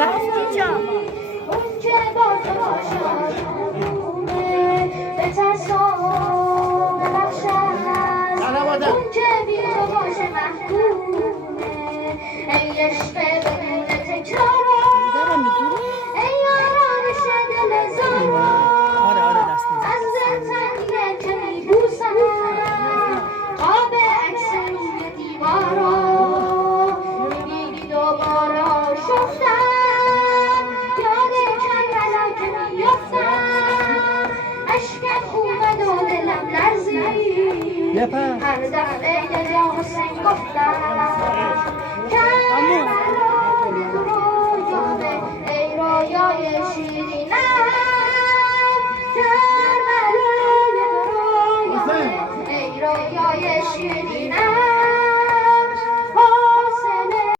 رفتی جان اون که با تو باشد به ترسان ببخشد اون که بی تو باشه محکومه ای عشق بدون تکرارا ای آرامش دل زارا از دل تنگه که میبوسم قاب عکس روی دیوارا میبینی دوباره شفتم یاد کربلا که میفتم اشکم اومد و دلم لرزید هر دم ای دل یا حسین گفتم